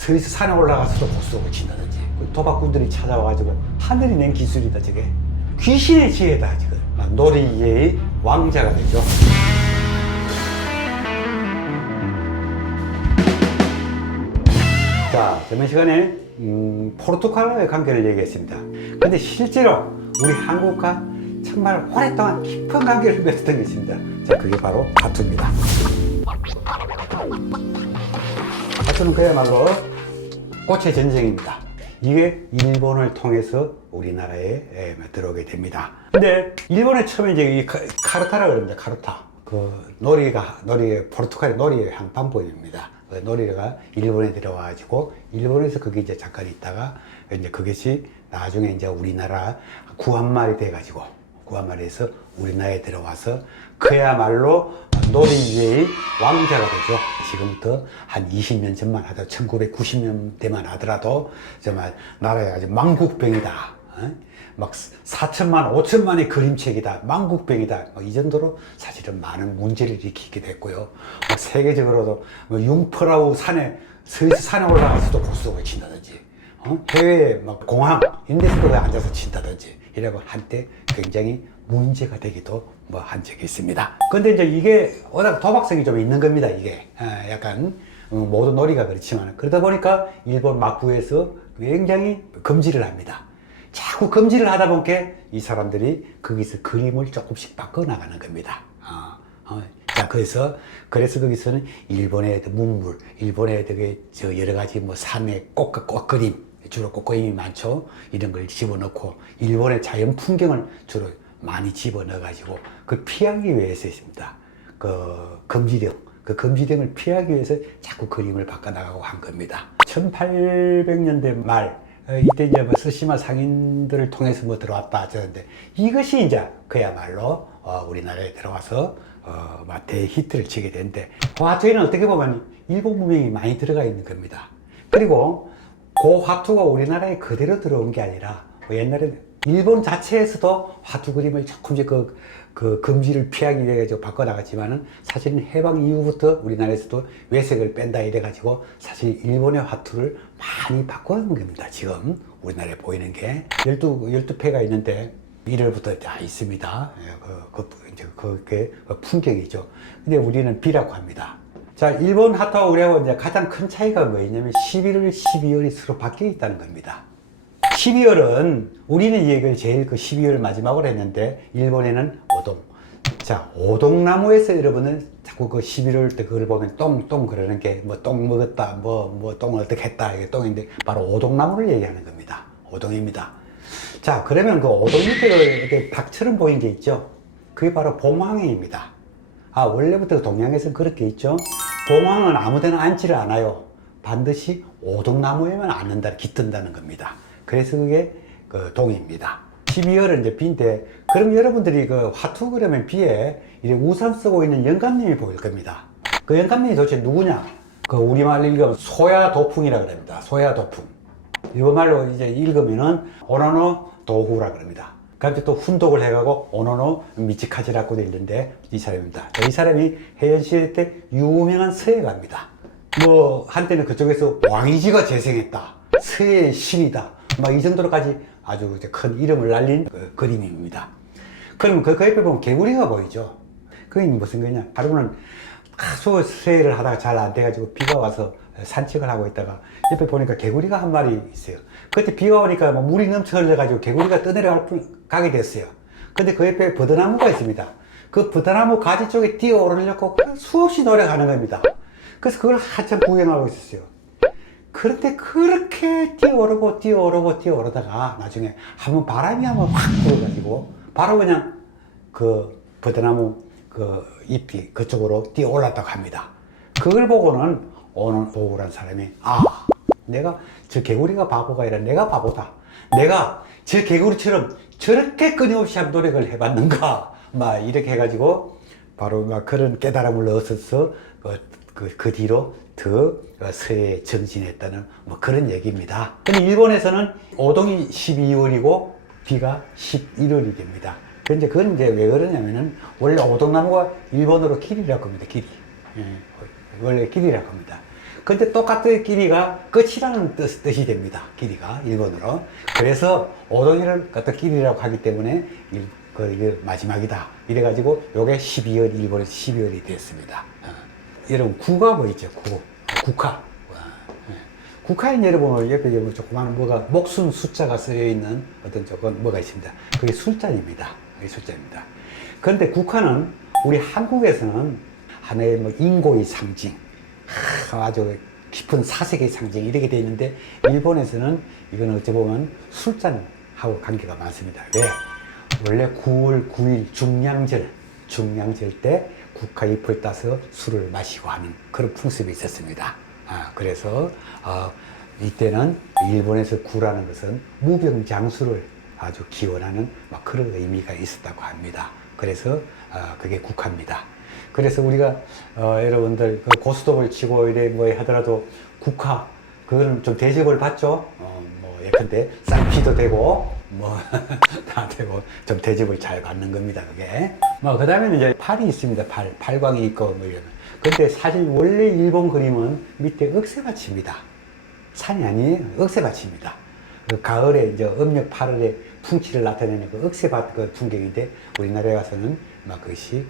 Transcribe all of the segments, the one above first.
스위스 산에 올라가서도 고스톱을 친다든지, 도박꾼들이 찾아와가지고 하늘이 낸 기술이다 저게. 귀신의 지혜다 지금. 놀이의 왕자가 되죠. 자, 저번 시간에 포르투갈과의 관계를 얘기했습니다. 근데 실제로 우리 한국과 정말 오랫동안 깊은 관계를 맺었던 게 있습니다. 자, 그게 바로 화투입니다. 화투는 그야말로 꽃의 전쟁입니다. 이게 일본을 통해서 우리나라에 들어오게 됩니다. 근데 일본에 처음에 이제 이 카르타라고 그럽니다. 카르타. 그 놀이가 포르투갈의 놀이의 한반보입니다. 그 놀이가 일본에 들어와가지고 일본에서 거기 이제 잠깐 있다가 이제 그것이 나중에 이제 우리나라 구한말이 돼가지고 구한말에서 우리나라에 들어와서 그야말로 놀이의 왕자가 되죠. 지금부터 한 20년 전만 하더라도 1990년대만 하더라도 정말 나라에 아주 망국병이다. 막 4천만, 5천만의 그림책이다. 망국병이다. 이 정도로 사실은 많은 문제를 일으키게 됐고요. 세계적으로도 융프라우 산에, 스위스 산에 올라가서도 고스톱을 친다든지, 해외에 막 공항, 인데스도에 앉아서 친다든지, 이라고 한때 굉장히 문제가 되기도 한 적이 있습니다. 근데 이제 이게 워낙 도박성이 좀 있는 겁니다. 이게 약간 모든 놀이가 그렇지만 그러다 보니까 일본 막부에서 굉장히 금지를 합니다. 자꾸 금지를 하다 보니까 이 사람들이 거기서 그림을 조금씩 바꿔 나가는 겁니다. 자, 그래서 거기서는 일본의 문물, 일본의 되게 여러 가지 뭐 산의 꽃그림, 주로 꽃그림이 많죠. 이런 걸 집어넣고 일본의 자연 풍경을 주로 많이 집어넣어 가지고 그 피하기 위해서 있습니다. 그 금지령을 피하기 위해서 자꾸 그림을 바꿔나가고 한 겁니다. 1800년대 말 이때 이제 뭐 스시마 상인들을 통해서 뭐 들어왔다 하는데 이것이 이제 그야말로 우리나라에 들어와서 대히트를 치게 되는데 화투에는 어떻게 보면 일본 문명이 많이 들어가 있는 겁니다. 그리고 그 화투가 우리나라에 그대로 들어온 게 아니라 옛날에 일본 자체에서도 화투 그림을 조금씩 그 금지를 피하기 위해 바꿔나갔지만은 사실은 해방 이후부터 우리나라에서도 외색을 뺀다 이래가지고 사실 일본의 화투를 많이 바꿔놓은 겁니다. 지금 우리나라에 보이는 게 12패가 있는데 1월부터 다 있습니다. 그게 풍경이죠. 근데 우리는 B라고 합니다. 자, 일본 화투와 우리하고 이제 가장 큰 차이가 뭐였냐면 11월, 12월이 서로 바뀌어 있다는 겁니다. 12월은 우리는 이 얘기를 제일 그 12월 마지막으로 했는데 일본에는 오동. 자, 오동나무에서 여러분은 자꾸 그 11월 때 그걸 보면 똥 그러는 게 뭐 똥 먹었다, 뭐 똥을 어떻게 했다 이게 똥인데 바로 오동나무를 얘기하는 겁니다. 오동입니다. 자, 그러면 그 오동 밑에 이렇게 닭처럼 보이는 게 있죠. 그게 바로 봉황입니다. 원래부터 동양에서는 그렇게 있죠. 봉황은 아무데나 앉지를 않아요. 반드시 오동나무에만 앉는다, 깃든다는 겁니다. 그래서 그게 그 동입니다. 12월은 이제 B인데, 그럼 여러분들이 그 화투 그러면 B에 이제 우산 쓰고 있는 영감님이 보일 겁니다. 그 영감님이 도대체 누구냐? 그 우리말로 읽으면 소야도풍이라 그럽니다. 소야도풍. 일본말로 이제 읽으면은 오노노 도후라 그럽니다. 그다음에 또 훈독을 해가고 오노노 미치카지라고도 읽는데 이 사람입니다. 이 사람이 해연시대 때 유명한 서예가입니다. 뭐 한때는 그쪽에서 왕이지가 재생했다, 서예의 신이다, 막 이 정도로까지 아주 큰 이름을 날린 그 그림입니다. 그러면 그 옆에 보면 개구리가 보이죠. 그게 무슨 거냐? 하루는 다소 서예를 하다가 잘 안 돼가지고 비가 와서 산책을 하고 있다가 옆에 보니까 개구리가 한 마리 있어요. 그때 비가 오니까 뭐 물이 넘쳐 흘러가지고 개구리가 떠내려가게 됐어요. 근데 그 옆에 버드나무가 있습니다. 그 버드나무 가지 쪽에 뛰어오르려고 수없이 노력하는 겁니다. 그래서 그걸 한참 구경하고 있었어요. 그런데 그렇게 뛰어오르다가 나중에 한번 바람이 한번 확 불어가지고 바로 그냥 그 버드나무 그 잎이 그쪽으로 뛰어올랐다고 합니다. 그걸 보고는 오는 도우란 사람이 내가 저 개구리가 바보가 아니라 내가 바보다. 내가 저 개구리처럼 저렇게 끊임없이 한 노력을 해봤는가. 막 이렇게 해가지고 바로 막 그런 깨달음을 얻어서 그 뒤로 더 서예에 정진했다는 뭐 그런 얘기입니다. 근데 일본에서는 오동이 12월이고 비가 11월이 됩니다. 그런데 그건 이제 왜 그러냐면은 원래 오동나무가 일본어로 길이라고 합니다. 길이. 원래 길이라고 합니다. 근데 똑같은 길이가 끝이라는 뜻이 됩니다. 길이가 일본어로. 그래서 오동이를 갖다 길이라고 하기 때문에 이게 마지막이다. 이래가지고 요게 12월, 일본에서 12월이 됐습니다. 여러분 구가 뭐 있죠? 국화. 국화인 여러분 옆에 조그마한 뭐가 목순 숫자가 쓰여 있는 어떤 조건 뭐가 있습니다. 그게 술잔입니다. 그게 술잔입니다. 그런데 국화는 우리 한국에서는 하나의 뭐 인고의 상징, 아주 깊은 사색의 상징 이렇게 되어 있는데 일본에서는 이건 어찌 보면 술잔하고 관계가 많습니다. 왜? 원래 9월 9일 중량절 때 국화 잎을 따서 술을 마시고 하는 그런 풍습이 있었습니다. 그래서 이때는 일본에서 구라는 것은 무병장수를 아주 기원하는 그런 의미가 있었다고 합니다. 그래서 그게 국화입니다. 그래서 우리가 여러분들 그 고스톱을 치고 이래 뭐 하더라도 국화 그거는 좀 대접을 받죠. 뭐 예컨대 쌀피도 되고 뭐 다 되고 좀 대접을 잘 받는 겁니다. 그게 그 다음에는 이제 팔이 있습니다. 팔광이 있고 뭐 이러면. 근데 사실 원래 일본 그림은 밑에 억새밭입니다. 산이 아니에요. 억새밭입니다. 그 가을에 이제 음력 8월에 풍치를 나타내는 그 억새밭 그 풍경인데 우리나라에 가서는 그것이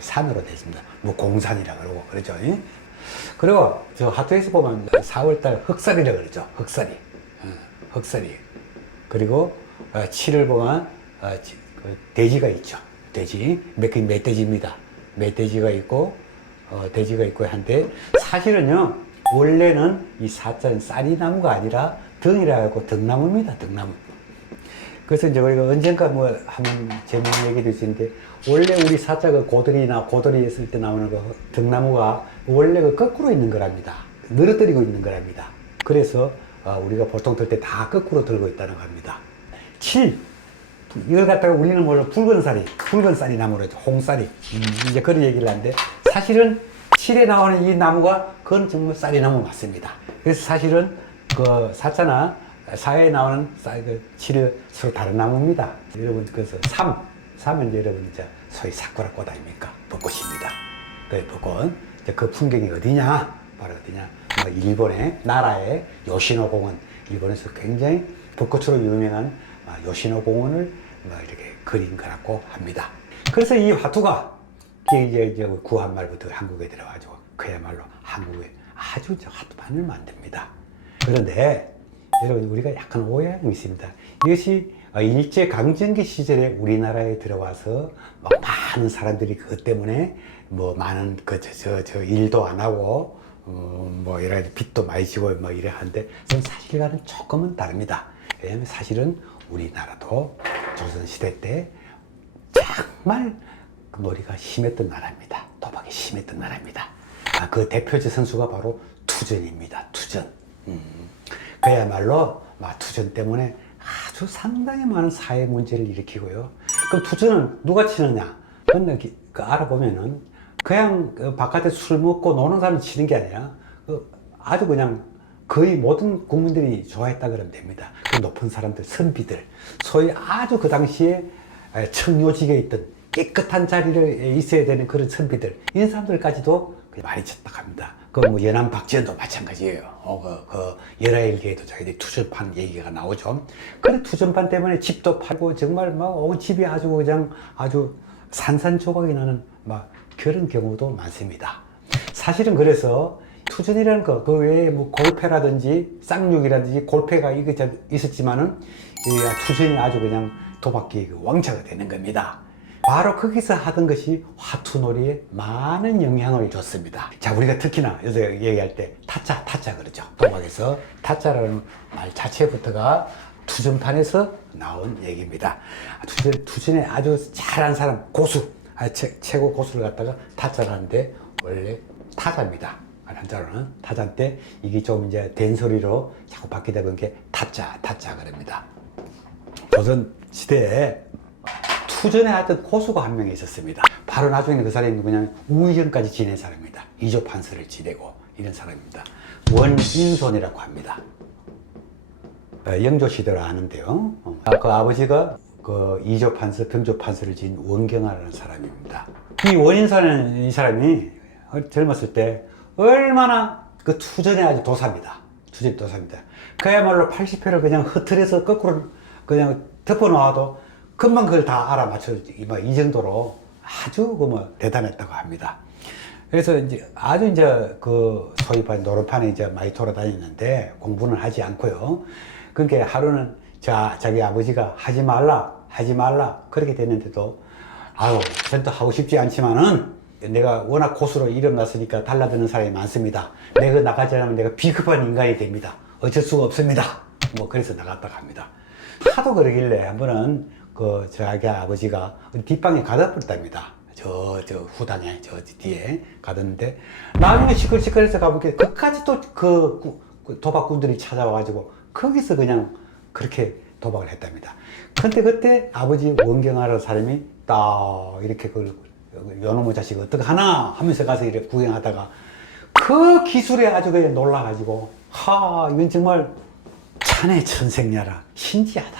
산으로 됐습니다. 뭐 공산이라 그러고 그러죠. 그리고 저 하트에서 보면 4월달 흑살이라 그러죠. 흑살이. 그리고 7월 보면 돼지가 있죠. 돼지. 멧돼지입니다. 멧돼지가 있고 돼지가 있고 한데 사실은요 원래는 이 사자는 쌀이나무가 아니라 등이라고 등나무입니다. 등나무. 그래서 이제 우리가 언젠가 뭐 한번 재미있는 얘기도 있었는데 원래 우리 사자가 고돌이 했을 때 나오는 그 등나무가 원래 그 거꾸로 있는 거랍니다. 늘어뜨리고 있는 거랍니다. 그래서 우리가 보통 들 때 다 거꾸로 들고 있다는 겁니다. 7. 이걸 갖다가 우리는 뭐를 붉은 쌀이 나무로 하죠. 홍쌀이. 이제 그런 얘기를 하는데 사실은 7에 나오는 이 나무가 그건 정말 쌀이 나무 맞습니다. 그래서 사실은 그 사자나 4에 나오는 쌀, 7은 서로 다른 나무입니다. 여러분, 그래서 3은 여러분 이제 소위 사쿠라꽃 아닙니까? 벚꽃입니다. 그 벚꽃. 그 풍경이 어디냐? 바로 어디냐? 일본의 나라의 요시노 공원. 일본에서 굉장히 벚꽃으로 유명한 요시노 공원을 이렇게 그린 거라고 합니다. 그래서 이 화투가 이제 구한말부터 한국에 들어가지고 그야말로 한국에 아주 화투만을 만듭니다. 그런데 여러분 우리가 약간 오해하고 있습니다. 이것이 일제강점기 시절에 우리나라에 들어와서 많은 사람들이 그것 때문에 많은 일도 안 하고 여러 가지 빚도 많이 지고 이래 하는데 사실과는 조금은 다릅니다. 왜냐하면 사실은 우리나라도 조선시대 때 정말 놀이가 심했던 나라입니다. 도박이 심했던 나라입니다. 그 대표적 선수가 바로 투전입니다. 투전. 그야말로 투전 때문에 아주 상당히 많은 사회 문제를 일으키고요. 그럼 투전은 누가 치느냐? 알아보면은 그냥 바깥에 술 먹고 노는 사람이 치는 게 아니라 아주 그냥 거의 모든 국민들이 좋아했다 그러면 됩니다. 그 높은 사람들, 선비들, 소위 아주 그 당시에 청요직에 있던 깨끗한 자리에 있어야 되는 그런 선비들, 이런 사람들까지도 많이 쳤다 합니다. 연암 박지원도 마찬가지예요. 열하일기에도 자기들이 투전판 얘기가 나오죠. 그래 투전판 때문에 집도 팔고 정말 온 집이 아주 산산조각이 나는 그런 경우도 많습니다. 사실은 그래서 투전이라는 그 외에 골패라든지 쌍욕이라든지 골패가 있었지만은 투전이 아주 그냥 도박기 왕자가 되는 겁니다. 바로 거기서 하던 것이 화투놀이에 많은 영향을 줬습니다. 자, 우리가 특히나 요새 얘기할 때 타짜 그러죠. 도박에서 타짜라는 말 자체부터가 투전판에서 나온 얘기입니다. 투전에 아주 잘한 사람, 고수, 최고 고수를 갖다가 타짜를 하는데 원래 타자입니다. 한자로는 타자인데 이게 좀 이제 된소리로 자꾸 바뀌다 보니까 타짜 그럽니다. 조선 시대에 투전에 하던 고수가 한 명 있었습니다. 바로 나중에는 그 사람이 그냥 우의정까지 지낸 사람입니다. 이조판서를 지내고 이런 사람입니다. 원인손이라고 합니다. 영조 시대로 아는데요. 그 아버지가 그 이조판서, 병조판서를 지은 원경화라는 사람입니다. 이 원인손이라는 이 사람이 젊었을 때 얼마나 그 투전이 아주 도사입니다. 투전이 도사입니다. 그야말로 80회를 그냥 흐트려서 거꾸로 그냥 덮어 놓아도 금방 그걸 다 알아맞혀 이 정도로 아주 뭐 대단했다고 합니다. 그래서 이제 아주 이제 그 소위 말해 노릇판에 이제 많이 돌아다녔는데 공부는 하지 않고요. 그러니까 하루는 자기 아버지가 하지 말라 그렇게 됐는데도 아유 전또 하고 싶지 않지만은 내가 워낙 고수로 이름 났으니까 달라드는 사람이 많습니다. 내가 나가지 않으면 내가 비겁한 인간이 됩니다. 어쩔 수가 없습니다. 뭐 그래서 나갔다고 합니다. 하도 그러길래 한 번은 그 자기 아버지가 뒷방에 가둬버렸답니다. 저 후당에 저 뒤에 가뒀는데 나중에 시끌시끌해서 가보니까 그까지 또 그 도박꾼들이 찾아와가지고 거기서 그냥 그렇게 도박을 했답니다. 근데 그때 아버지 원경하라는 사람이 딱 이렇게 요놈의 자식 어떻게 하나 하면서 가서 이렇게 구경하다가 그 기술에 아주 그냥 놀라가지고 이건 정말 자네 천생야라 신기하다.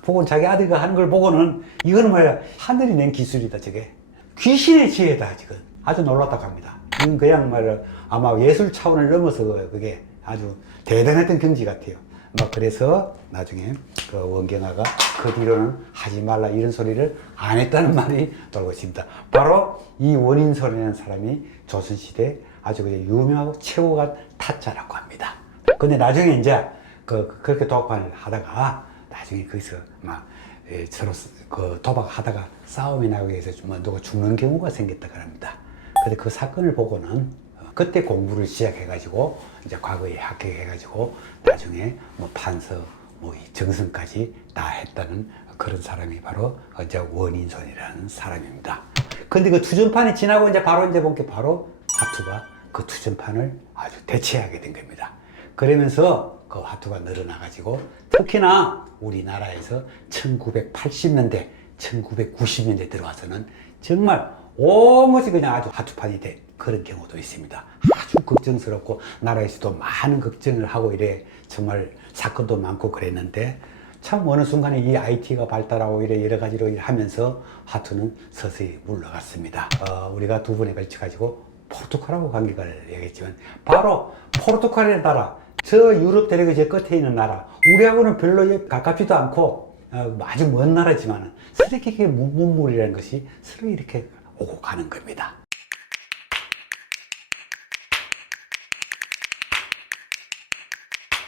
보고 자기 아들이 하는 걸 보고는 이거는 뭐야 하늘이 낸 기술이다 저게 귀신의 지혜다 지금 아주 놀랐다고 합니다. 이건 그냥 말이야 아마 예술 차원을 넘어서 그게 아주 대단했던 경지 같아요. 막 그래서 나중에 그 원경아가 그 뒤로는 하지 말라 이런 소리를 안 했다는 말이 돌고 있습니다. 바로 이 원인설이라는 사람이 조선시대 아주 그냥 유명하고 최고가 타짜라고 합니다. 근데 나중에 이제 그렇게 도박을 하다가 나중에 거기서 막 서로 그 도박하다가 싸움이 나기 위해서 누가 죽는 경우가 생겼다고 합니다. 근데 그 사건을 보고는 그때 공부를 시작해가지고 이제 과거에 합격해가지고 나중에 뭐 판서 뭐 정승까지 다 했다는 그런 사람이 바로 이제 원인손이라는 사람입니다. 근데 그 투전판이 지나고 이제 바로 보니까 바로 화투가 그 투전판을 아주 대체하게 된 겁니다. 그러면서 그 화투가 늘어나가지고 특히나 우리나라에서 1980년대, 1990년대 들어와서는 정말 오롯이 그냥 아주 화투판이 된 그런 경우도 있습니다. 아주 걱정스럽고 나라에서도 많은 걱정을 하고 이래 정말 사건도 많고 그랬는데 참 어느 순간에 이 IT가 발달하고 이래 여러 가지로 하면서 화투는 서서히 물러갔습니다. 우리가 두 번에 걸쳐 가지고 포르투갈하고 관계를 얘기했지만 바로 포르투갈이라는 나라 저 유럽 대륙의 저 끝에 있는 나라 우리하고는 별로 가깝지도 않고 아주 먼 나라지만 서로 이렇게 문물이라는 것이 서로 이렇게 오고 가는 겁니다.